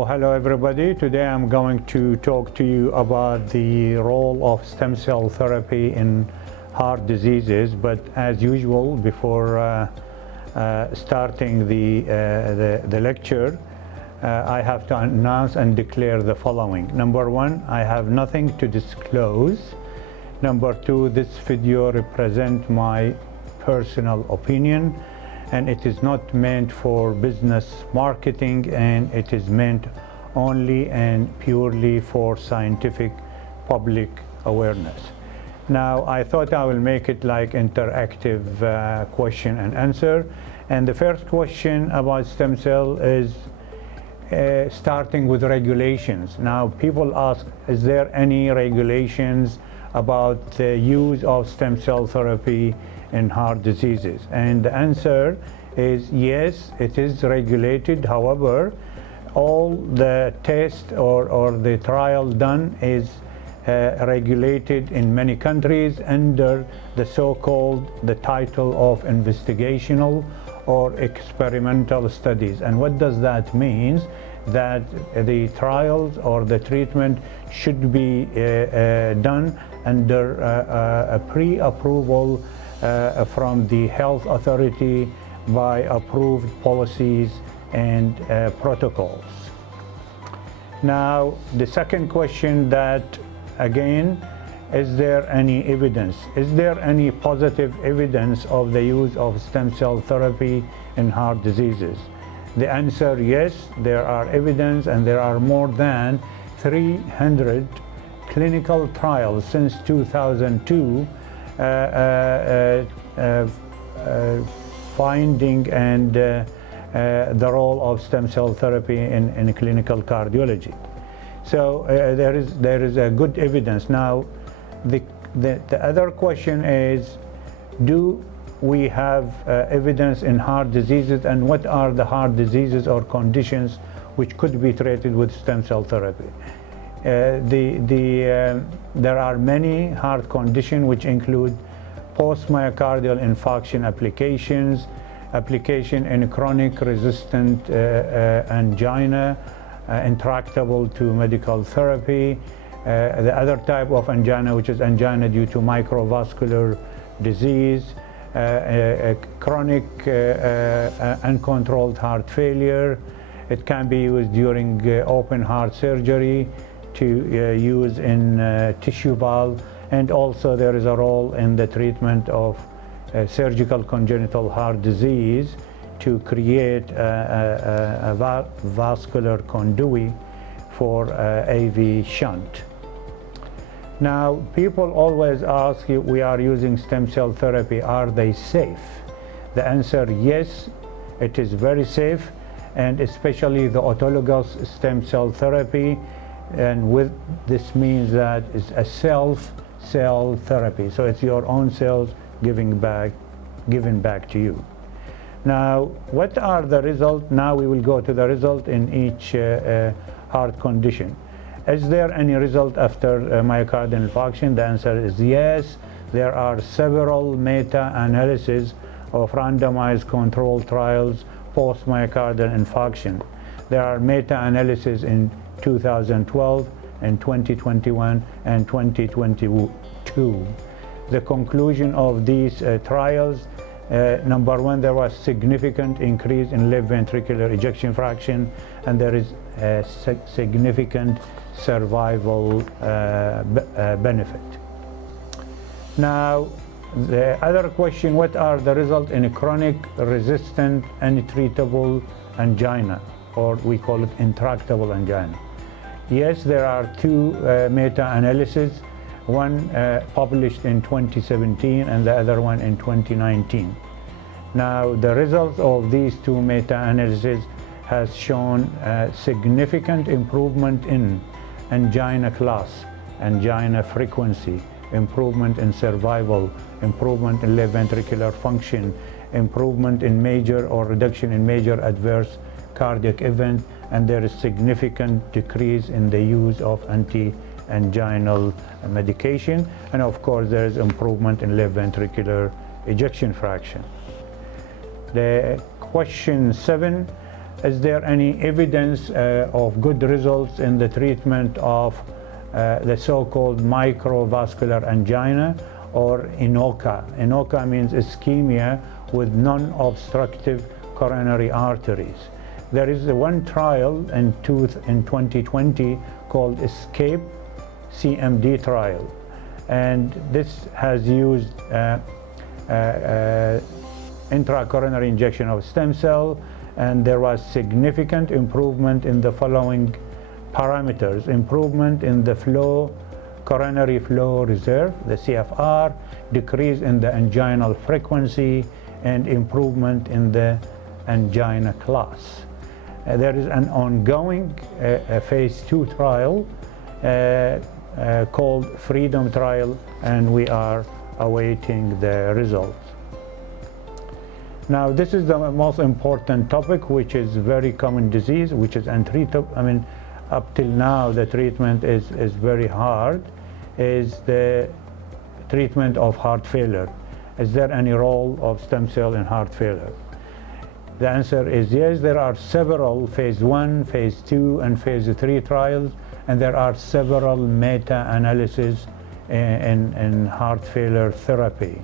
So hello everybody, today I'm going to talk to you about the role of stem cell therapy in heart diseases, but as usual before starting the lecture, I have to announce and declare the following. Number one, I have nothing to disclose. Number two, this video represents my personal opinion, and it is not meant for business marketing, and it is meant only and purely for scientific public awareness. Now, I thought I will make it like interactive question and answer. And the first question about stem cell is starting with regulations. Now, people ask, is there any regulations about the use of stem cell therapy in heart diseases? And the answer is yes, it is regulated. However, all the test or the trial done is regulated in many countries under the so-called the title of investigational or experimental studies. And what does that mean? That the trials or the treatment should be done under a pre-approval from the health authority by approved policies and protocols. Now, the second question, that again, is there any evidence? Is there any positive evidence of the use of stem cell therapy in heart diseases? The answer, yes, there are evidence, and there are more than 300 clinical trials since 2002 finding and the role of stem cell therapy in clinical cardiology. So there is a good evidence. Now, the other question is, do we have evidence in heart diseases, and what are the heart diseases or conditions which could be treated with stem cell therapy? There are many heart conditions which include post-myocardial infarction application in chronic resistant angina, intractable to medical therapy. The other type of angina, which is angina due to microvascular disease, chronic uncontrolled heart failure. It can be used during open heart surgery, to use in tissue valve, and also there is a role in the treatment of surgical congenital heart disease to create a vascular conduit for AV shunt. Now, people always ask, we are using stem cell therapy, are they safe? The answer, yes, it is very safe, and especially the autologous stem cell therapy. And with this means that it's a self-cell therapy. So it's your own cells given back to you. Now, what are the results? Now we will go to the result in each heart condition. Is there any result after myocardial infarction? The answer is yes. There are several meta-analyses of randomized controlled trials post-myocardial infarction. There are meta-analyses in 2012 and 2021 and 2022. The conclusion of these trials, number one, there was significant increase in left ventricular ejection fraction, and there is a significant survival benefit. Now, the other question, what are the results in a chronic resistant untreatable angina, or we call it intractable angina? Yes, there are two meta-analyses, one published in 2017 and the other one in 2019. Now, the results of these two meta-analyses has shown significant improvement in angina class, angina frequency, improvement in survival, improvement in left ventricular function, improvement in major or reduction in major adverse cardiac event, and there is significant decrease in the use of anti-anginal medication, and of course there is improvement in left ventricular ejection fraction. The question 7, is there any evidence of good results in the treatment of the so-called microvascular angina, or INOCA? INOCA means ischemia with non-obstructive coronary arteries. There is one trial in 2020 called ESCAPE CMD trial, and this has used intracoronary injection of stem cell, and there was significant improvement in the following parameters: improvement in the flow, coronary flow reserve, the CFR, decrease in the anginal frequency, and improvement in the angina class. There is an ongoing phase 2 trial called Freedom Trial, and we are awaiting the results. Now, this is the most important topic, which is very common disease, which is untreatable. I mean, up till now, the treatment is very hard, is the treatment of heart failure. Is there any role of stem cell in heart failure? The answer is yes. There are several phase 1, phase 2, and phase 3 trials, and there are several meta-analyses in heart failure therapy.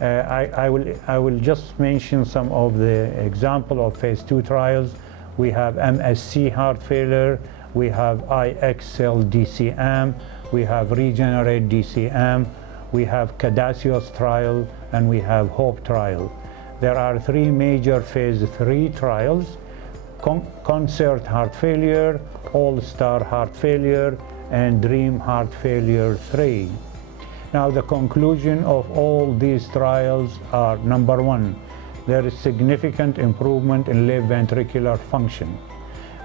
I will just mention some of the example of phase 2 trials. We have MSC heart failure, we have IXL DCM, we have Regenerative DCM, we have Cadacios trial, and we have HOPE trial. There are 3 major phase 3 trials: Concert heart failure, All-Star heart failure, and Dream heart failure 3. Now, the conclusion of all these trials are: number 1, there is significant improvement in left ventricular function.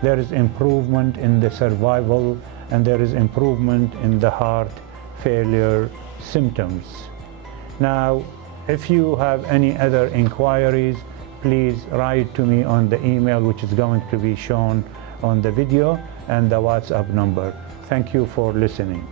There is improvement in the survival, and there is improvement in the heart failure symptoms. Now, if you have any other inquiries, please write to me on the email, which is going to be shown on the video, and the WhatsApp number. Thank you for listening.